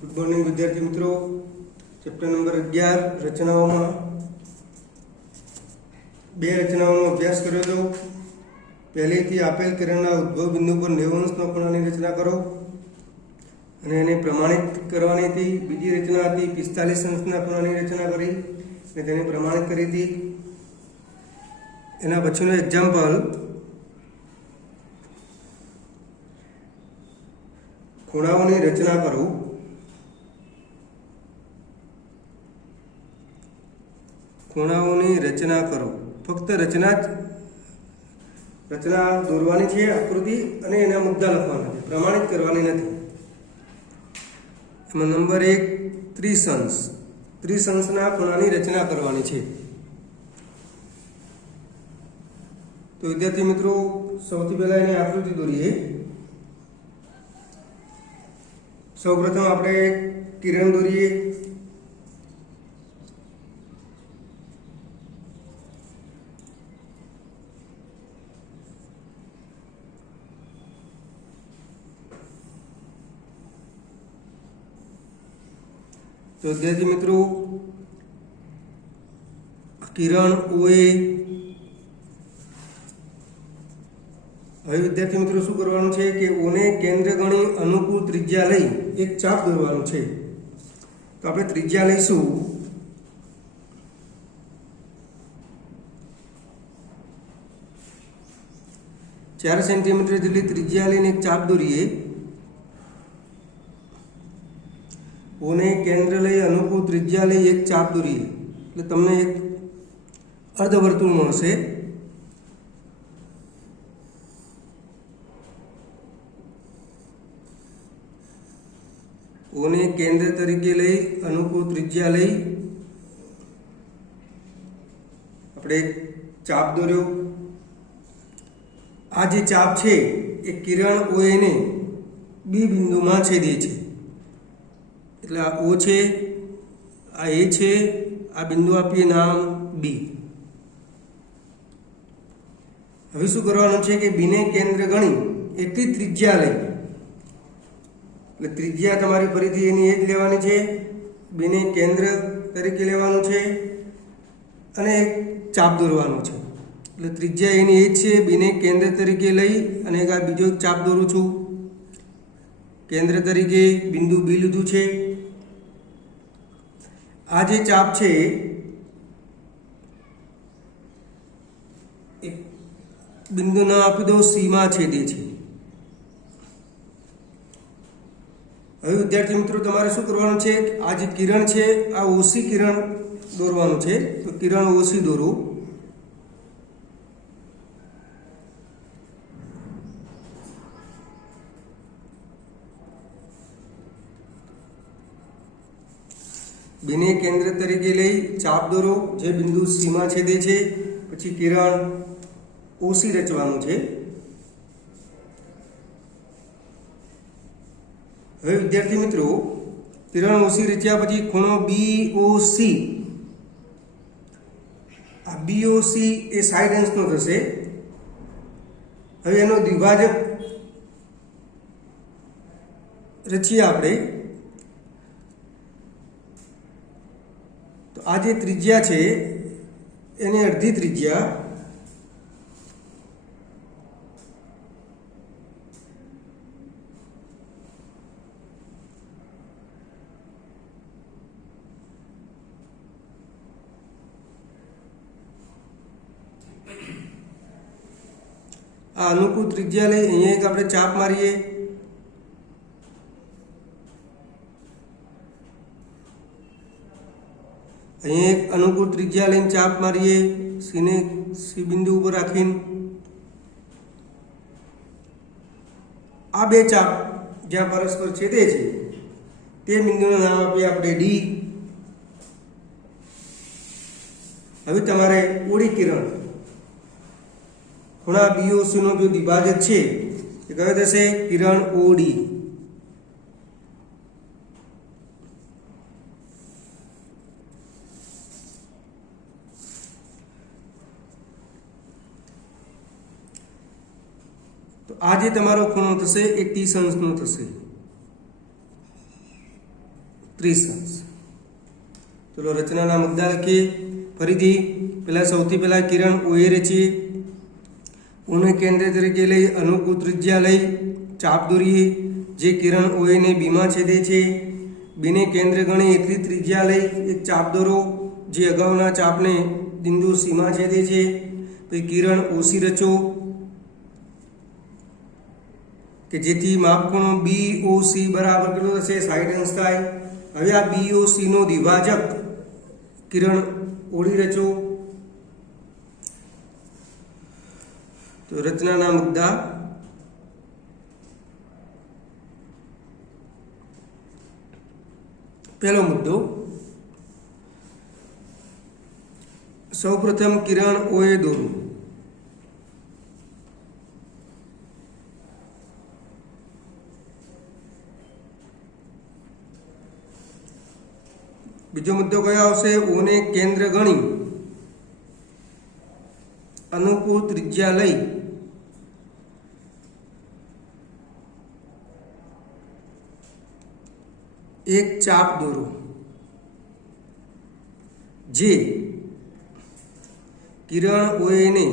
Good morning विद्यार्थी मित्रों। Chapter number 11 रचनाओं में बे रचनाओं अभ्यास करो। तो पहले थी आपेल किरणना उद्भव बिंदु पर 90 अंशना खूणानी रचना करो અને એને પ્રમાણિત કરવાની હતી। બીજી રચના હતી 45 અંશના ખૂણાની રચના કરી અને તેને પ્રમાણિત કરી હતી। એના પછીનું એક્ઝામ્પલ ખૂણાઓની રચના કરો। ખૂણાઓની રચના કરો, ફક્ત રચના દોરવાની છે, આકૃતિ અને એના મુદ્દા લખવાના છે, પ્રમાણિત કરવાની નથી। એમાં નંબર 1 30 અંશ, 30 અંશના ખૂણાની રચના કરવાની છે। તો વિદ્યાર્થી મિત્રો સૌથી પહેલા એની આકૃતિ દોરીએ। સૌપ્રથમ આપણે કિરણ દોરીએ। तो विद्यार्थी मित्रों किरण ओए હવે વિદ્યાર્થી મિત્રો શું કરવાનું છે કે ઓને કેન્દ્ર ગણી અનુકૂળ ત્રિજ્યા લઈ એક ચાપ દોરવાનું છે। તો આપણે ત્રિજ્યા લઈશું 4 સેન્ટીમીટર જેટલી ત્રિજ્યા લઈને એક ચાપ દોરીએ। ઓને કેન્દ્ર લઈ અનુકૂળ ત્રિજ્યા લઈ એક ચાપ દોરીએ એટલે તમને એક અર્ધવર્તુળ મળશે। ઓને કેન્દ્ર તરીકે લઈ અનુકૂળ ત્રિજ્યા લઈ આપણે એક ચાપ દોર્યો। આ જે ચાપ છે એ કિરણ OA ને બી બિંદુમાં છેદે છે એટલે આ O છે, આ A છે, આ બિંદુ આપીએ નામ B। હવે શું કરવાનું છે કે B ને કેન્દ્ર ગણી એટલી ત્રિજ્યા લઈ એટલે ત્રિજ્યા તમારી ફરીથી એની એ જ લેવાની છે, B ને કેન્દ્ર તરીકે લેવાનું છે અને એક ચાપ દોરવાનું છે। એટલે ત્રિજ્યા એની એ જ છે, B ને કેન્દ્ર તરીકે લઈ અને એક આ બીજો એક ચાપ દોરું છું। કેન્દ્ર તરીકે બિંદુ B લીધું છે। આ જે ચાપ છે એક બિંદુ ના આપી દો C માં છેદે છે। હવે વિદ્યાર્થી મિત્રો તમારે શું કરવાનું છે, આ જે કિરણ છે આ OC કિરણ દોરવાનું છે। તો કિરણ OC દોરો। B ને કેન્દ્ર તરીકે લઈ ચાપ દોરો જે બિંદુ C માં છેદે છે, પછી કિરણ OC રચવાનું છે। હવે વિદ્યાર્થી મિત્રો કિરણ OC રચ્યા પછી ખૂણો BOC, આ BOC એ 60 અંશનો થશે। હવે એનો દ્વિભાજક રચીએ આપણે। તો આ જે ત્રિજ્યા છે એને અડધી ત્રિજ્યા આ અનુકૂળ ત્રિજ્યા લઈ અહીંયા એક આપણે ચાપ મારીએ। અહીંયા એક અનુકૂળ ત્રિજ્યા લઈને ચાપ મારીએ C ને C બિંદુ ઉપર રાખીને। આ બે ચાપ જ્યાં પરસ્પર છેદે છે તે બિંદુનું નામ આપીએ આપણે D। હવે તમારે ઓડી કિરણ ખૂણા BOC નો જો દ્વિભાજક છે એ કયો થશે, કિરણ OD। તો આ જે તમારો ખૂણો થશે એ 30 અંશનો થશે। 30 અંશ। ચલો રચનાના મુદ્દા લખીએ ફરીથી। પહેલા સૌથી પહેલા કિરણ ઓએ રચીએ, ઓને કેન્દ્ર તરીકે લઈ અનુકૂળ ત્રિજ્યા લઈ ચાપ દોરીએ જે કિરણ ઓએ ને બીમાં છેદે છે। બીને કેન્દ્ર ગણી એટલી ત્રિજ્યા લઈ એક ચાપ દોરો જે અગાઉના ચાપને બિંદુ સીમાં છેદે છે। પછી કિરણ ઓસી રચો કે જેથી માપખૂણો BOC બરાબર કેટલો થશે? 60 અંશ થાય। હવે આ BOC નો દ્વિભાજક કિરણ ઓડી રચો। તો રચનાના મુદ્દા પહેલો મુદ્દો, સૌપ્રથમ કિરણ ઓએ દોરો। બીજો મુદ્દો કયો આવશે? ઓને કેન્દ્ર ગણી અનુકૂળ ત્રિજ્યા લઈ એક ચાપ દોરો જે કિરણ ઓએ ને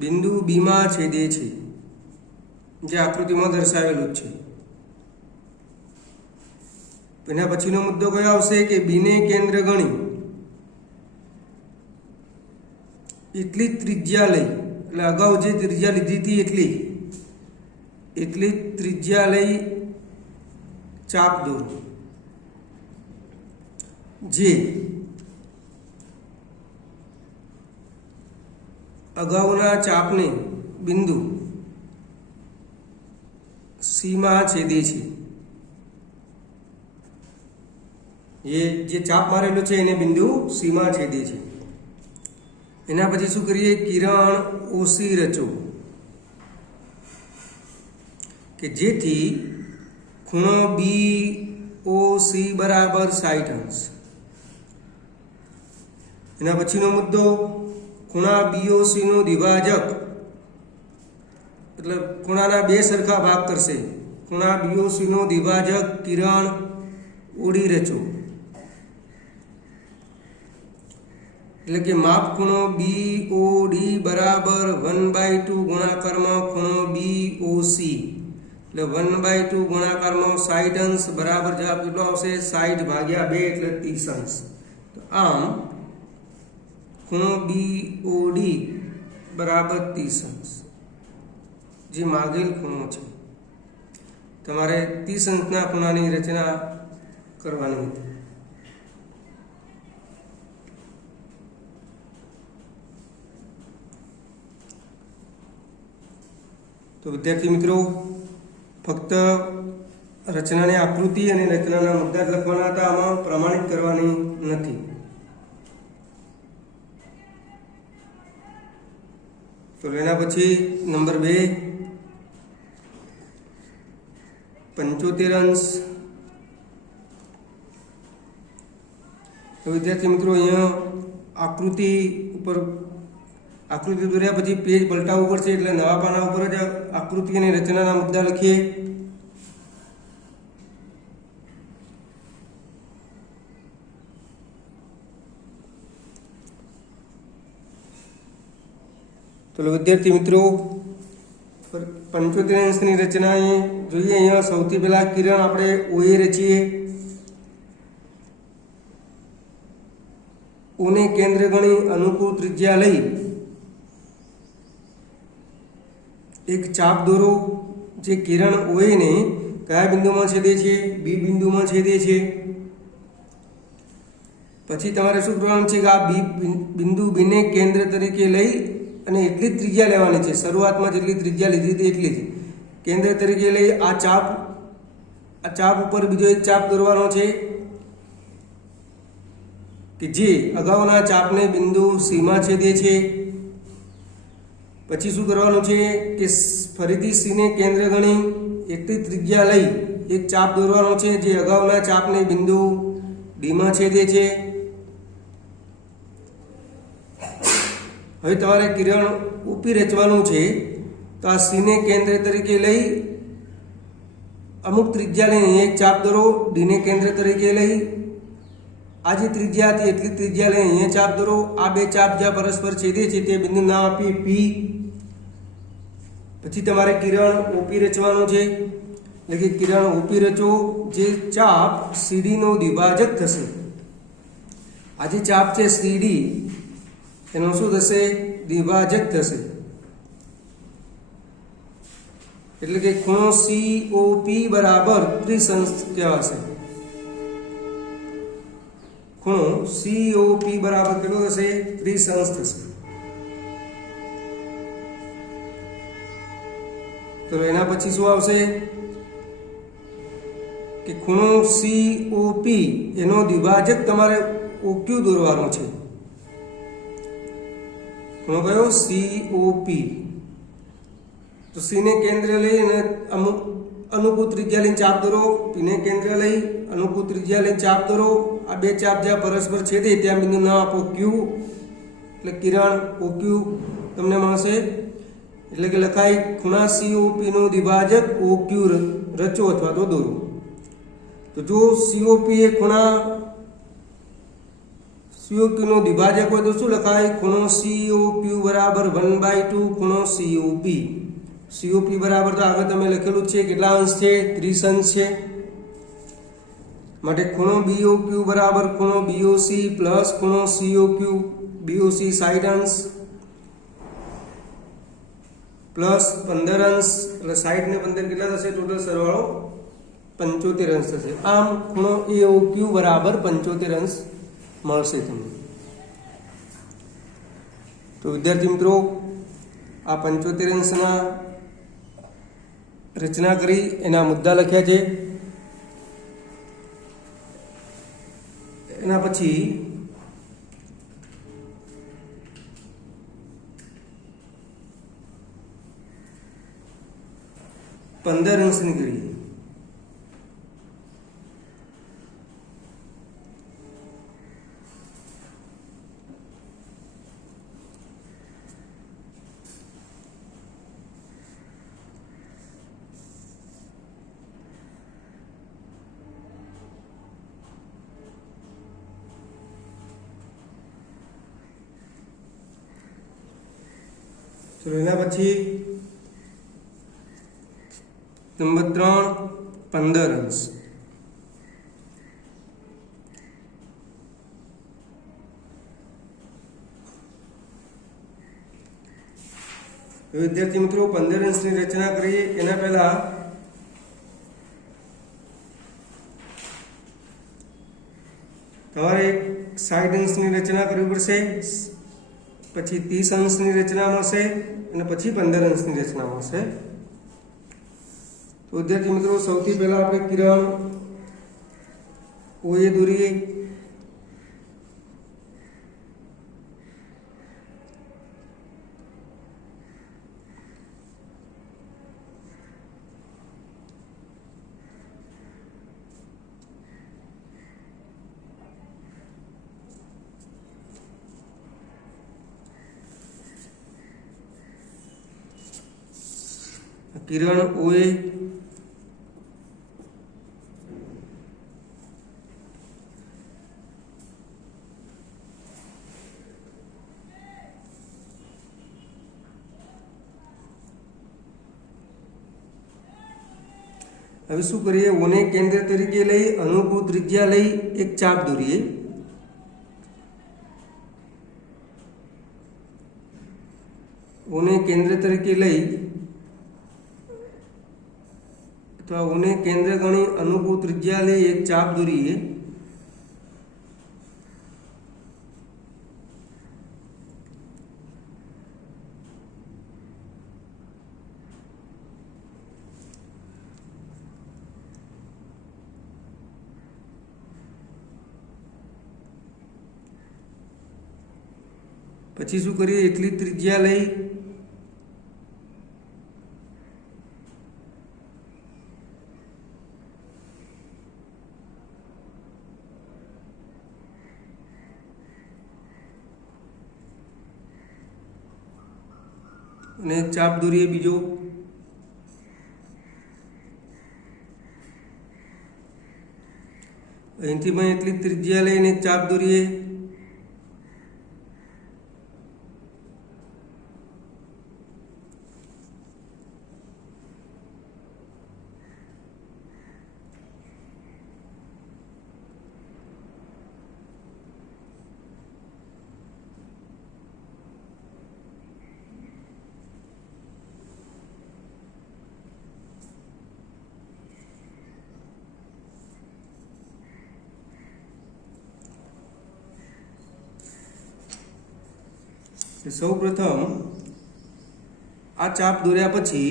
બિંદુ બીમાં છેદે છે, જે આકૃતિમાં દર્શાવેલું છે। એના પછીનો મુદ્દો કયો આવશે કે બીને કેન્દ્ર ગણી એટલી ત્રિજ્યા લઈ, એટલે અગાઉ જે ત્રિજ્યા લીધી હતી એટલી ત્રિજ્યા લઈ ચાપ દોરો જે અગાઉના ચાપને બિંદુ સીમાં છેદે છે। જે ચાપ મારેલો છે એને બિંદુ સીમાં છેદે છે। એના પછી શું કરીએ? કિરણ ઓસી રચો કે જેથી ખૂણો BOC બરાબર 60 અંશ। એના પછીનો મુદ્દો, ખૂણા BOC નો દ્વિભાજક, એટલે ખૂણાના બે સરખા ભાગ કરશે। ખૂણા BOC નો દ્વિભાજક કિરણ ઓડી રચો, એટલે કે માપ ખૂણો BOD બરાબર 1/2 ગુણાકારમાં ખૂણો BOC, એટલે 1/2 ગુણાકારમાં 60 અંશ બરાબર જવાબ કેટલો આવશે? 60 ભાગ્યા 2 એટલે 30 અંશ। તો આમ ખૂણો BOD બરાબર 30 અંશ જે માગેલ ખૂણો છે। તમારે 30 અંશના ખૂણાની રચના કરવાની હતી। તો વિદ્યાર્થી મિત્રો, ફક્ત રચનાની આકૃતિ અને રચનાના મુદ્દા જ લખવાના હતા, આમાં પ્રમાણિત કરવાની નથી। તો એના પછી નંબર 2, 75 અંશ। તો વિદ્યાર્થી મિત્રો, અહીંયા આકૃતિ દોર્યા પછી પેજ પલટાવવું પડશે, એટલે નવા પાના ઉપર જ આકૃતિ અને રચનાના મુદ્દા લખીએ। તો વિદ્યાર્થી મિત્રો, 75 અંશની રચના જોઈએ। અહીંયા સૌથી પહેલા કિરણ આપણે ઓએ રચીએ। ઓને કેન્દ્ર ગણી અનુકૂળ ત્રિજ્યા લઈ એક ચાપ દોરો જે કિરણ ઓએ ને કયા બિંદુમાં છેદે છે? બી બિંદુમાં છેદે છે। પછી તમારે શું કરવાનું છે કે આ બિંદુ બીને કેન્દ્ર તરીકે લઈ અને એટલી જ ત્રિજ્યા લેવાની છે। શરૂઆતમાં જેટલી ત્રિજ્યા લીધી હતી એટલી જ કેન્દ્ર તરીકે લઈ આ ચાપ ઉપર બીજો એક ચાપ દોરવાનો છે કે જે અગાઉના ચાપને બિંદુ સીમાં છેદે છે। પછી શું કરવાનું છે કે ફરીથી સીને કેન્દ્ર ગણી એટલી ત્રિજ્યા લઈ એક ચાપ દોરવાનો છે જે અગાઉના ચાપને બિંદુ ડીમાં છેદે છે। હવે તમારે કિરણ ઉપી રચવાનું છે, તો આ સીને કેન્દ્ર તરીકે લઈ અમુક ત્રિજ્યા લઈને અહીંયા એક ચાપ દોરો, ડીને કેન્દ્ર તરીકે લઈ આ જે ત્રિજ્યા હતી એટલી ત્રિજ્યા લઈને અહીંયા ચાપ દોરો. આ બે ચાપ જ્યાં પરસ્પર છેદે છે તે બિંદુ નામ આપીએ પી. પછી તમારે કિરણ ઓપી રચવાનું છે, એટલે કે કિરણ ઓપી રચો જે ચાપ સીડી નો દ્વિભાજક થશે. આ જે ચાપ છે સીડી એનો શું થશે? દ્વિભાજક થશે. એટલે કે ખૂણો COP બરાબર ત્રિસંસ્થ કહેવાશે. ખૂણો COP બરાબર કેટલો થશે? ત્રિસંસ્થ થશે. તો એના પછી શું આવશે કે ખૂણો COP એનો દ્વિભાજક તમારે OQ દોરવાનો છે. ખૂણો કયો? COP. તો C ને કેન્દ્ર લઈ અને અનુકૂળ ત્રિજ્યા લઈને ચાપ દોરો. P ને કેન્દ્ર લઈ અનુકૂળ ત્રિજ્યા લઈને ચાપ દોરો. આ બે ચાપ જ્યાં પરસ્પર છેદે ત્યાં બિંદુ નામ આપો Q, એટલે કિરણ OQ તમને મળશે. એટલે કે લખાય ખૂણા COP નો દ્વિભાજક OQ રચો અથવા તો દોરો. તો જો COP એ ખૂણા COQ નો દ્વિભાજક હોય તો શું લખાય? ખૂણો COQ બરાબર 1/2 ખૂણો COP. COP બરાબર તો આગળ તમે લખેલું છે કેટલા અંશ છે? 30 અંશ છે. માટે ખૂણો BOQ બરાબર ખૂણો BOC પ્લસ ખૂણો COQ. BOC 60 અંશ પ્લસ 15 અંશ, એટલે 60 ને 15 કેટલા થશે? ટોટલ સરવાળો 75 અંશ થશે. આમ ખૂણો AOQ બરાબર 75 અંશ મળશે તમને. તો વિદ્યાર્થી મિત્રો, આ 75 અંશના રચના કરી એના મુદ્દા લખ્યા છે. એના પછી પંદર અંશની કરીએ. તો એના પછી નંબર 3 15 અંશ. વિદ્યાર્થી મિત્રો, 15 અંશની રચના કરીએ એના પહેલા તમારે 60 અંશની રચના કરવી પડશે, પછી 30 અંશની રચના મળશે અને પછી 15 અંશની રચના મળશે. તો વિદ્યાર્થી મિત્રો, સૌથી પહેલા આપણે કિરણ OA દોરીએ. કિરણ OA હવે શું કરીએ? ઓને કેન્દ્ર તરીકે લઈ અનુકૂળ ત્રિજ્યા લઈ એક ચાપ દોરીએ. ઓને કેન્દ્ર તરીકે લઈ અથવા ઓને કેન્દ્ર ગણી અનુકૂળ ત્રિજ્યા લઈ એક ચાપ દોરીએ. પછી શું કરીએ? એટલી ત્રિજ્યા લઈ અને ચાપ દોરીએ બીજો. અહીંથી પણ એટલી ત્રિજ્યા લઈને ચાપ દોરીએ. સૌ પ્રથમ આ ચાપ દોર્યા પછી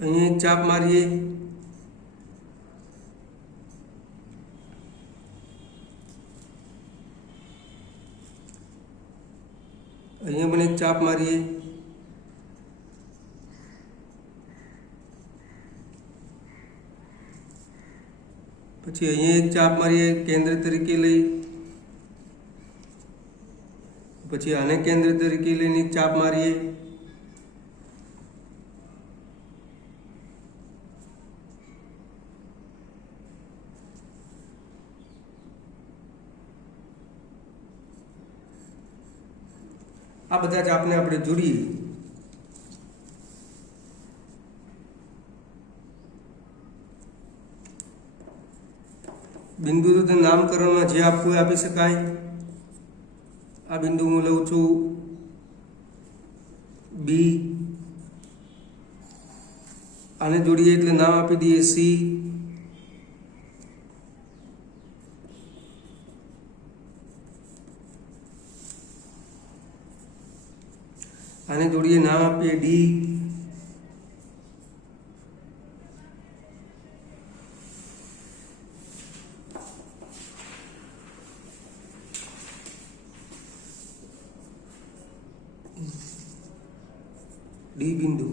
અહીંયા એક ચાપ મારીએ. અહીંયા પણ એક ચાપ મારીએ. પછી અહીંયા એક ચાપ મારીએ કેન્દ્ર તરીકે લઈ. પછી આને કેન્દ્ર તરીકે લઈને એક ચાપ મારીએ. આ બધા ચાપને આપણે જોડીએ. બિંદુ તો નામકરણમાં જે આપવું એ આપી શકાય. આ બિંદુ હું લઉં છું બી. આને જોડીએ એટલે નામ આપી દઈએ સી. આને જોડીએ નામ આપીએ ડી. ડી બિંદુ.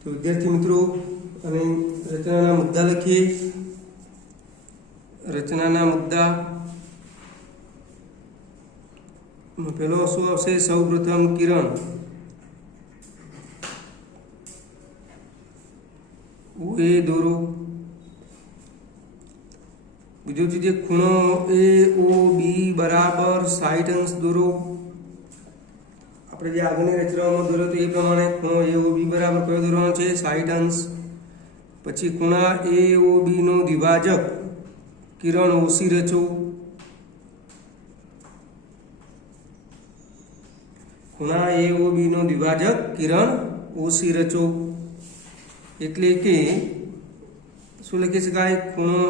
તો વિદ્યાર્થી મિત્રો, અને રચનાના મુદ્દા લખીએ. રચનાના મુદ્દા પહેલો શું આવશે? સૌ પ્રથમ કિરણ એ દોરો. બીજો છે જે ખૂણો એ ઓ બી બરાબર 60 અંશ દોરો. આપણે જે આગળની રચનામાં દોર્યો તો એ પ્રમાણે ખૂણો એ ઓ બી બરાબર કયો દોરવાનો છે? 60 અંશ. પછી ખૂણા એ ઓ બી નો દ્વિભાજક કિરણ ઓસી રચો. ખૂણા એ ઓ બી નો દ્વિભાજક કિરણ ઓસી રચો. એટલે કે શું લખી શકાય? ખૂણો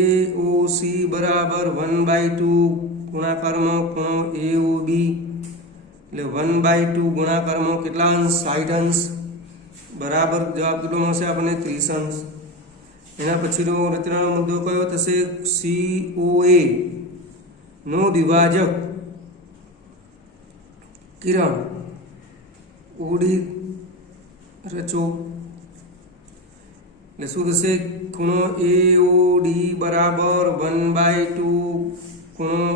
એ ઓ સી બરાબર 1/2 ગુણાકારમાં ખૂણો એ ઓ બી, એટલે 1/2 ગુણાકારમાં કેટલા અંશ? 60 અંશ. બરાબર જવાબ કેટલો મળશે આપણને? 30 અંશ. એના પછીનો રચનાનો મુદ્દો કયો થશે? COA નો દ્વિભાજક કિરણ ઓડી રચો. એટલે શું થશે? ખૂણો એ ઓ ડી બરાબર 1/2 ખૂણો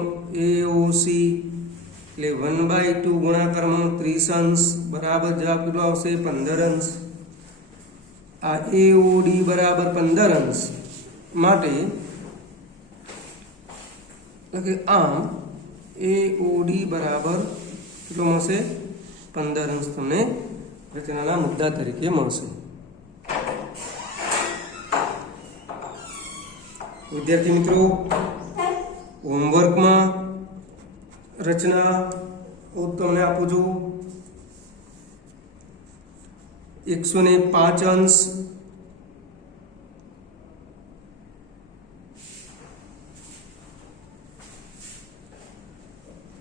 એ ઓ સી, એટલે 1/2 ગુણાકારમાં 30 અંશ. બરાબર જવાબ કેટલો આવશે? 15 અંશ. આ એ ઓ ડી બરાબર 15 અંશ માટે એટલે આમ એ ઓ ડી બરાબર કેટલો મળશે? 15 અંશ તમને રચનાના મુદ્દા તરીકે મળશે. વિદ્યાર્થી મિત્રો, હોમવર્કમાં રચના હું તમને આપું છું. 105 અંશ,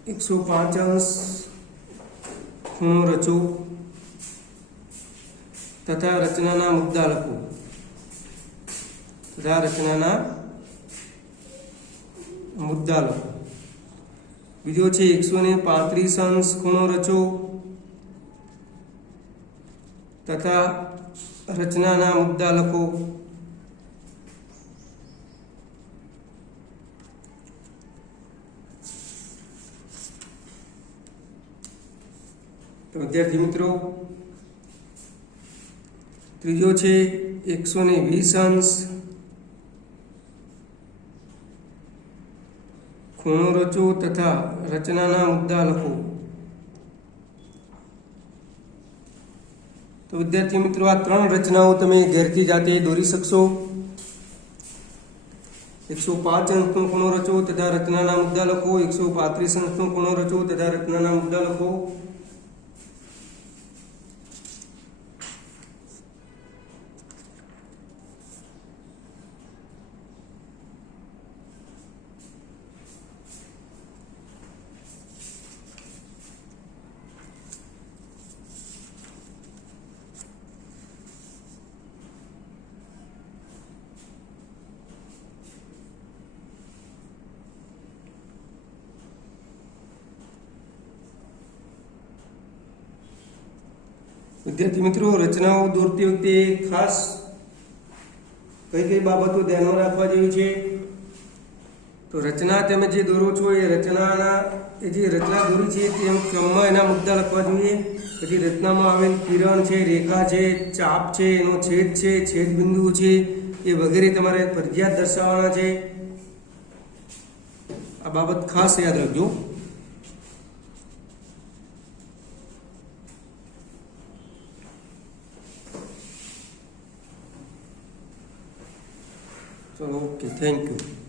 105 અંશ ખૂણો રચો તથા રચનાના મુદ્દા લખો. બીજો છે 135 અંશ ખૂણો રચો તથા રચનાના મુદ્દા લખો. તો વિદ્યાર્થી મિત્રો ત્રીજો છે 120 અંશ ખૂણો રચો તથા રચનાના મુદ્દા લખો. તો વિદ્યાર્થી મિત્રો આ ત્રણ રચનાઓ તમે ઘેરથી જાતે દોરી શકશો. 105 અંશનો ખૂણો રચો તથા રચનાના મુદ્દા લખો. 135 અંશનો ખૂણો રચો તથા રચનાના મુદ્દા લખો. વિદ્યાર્થી મિત્રો રચનાઓ દોરતી વખતે ખાસ કઈ કઈ બાબતો ધ્યાનમાં રાખવા જેવી છે? તો રચના તમે જે દોરો છો એ રચનાના જે રચના દોરી છે તે ક્રમમાં એના મુદ્દા લખવા જોઈએ. પછી રચનામાં આવેલ કિરણ છે, રેખા છે, ચાપ છે, એનો છેદ છે, છેદ બિંદુ છે, એ વગેરે તમારે ફરજિયાત દર્શાવવાના છે. આ બાબત ખાસ યાદ રાખજો. So, okay, thank you.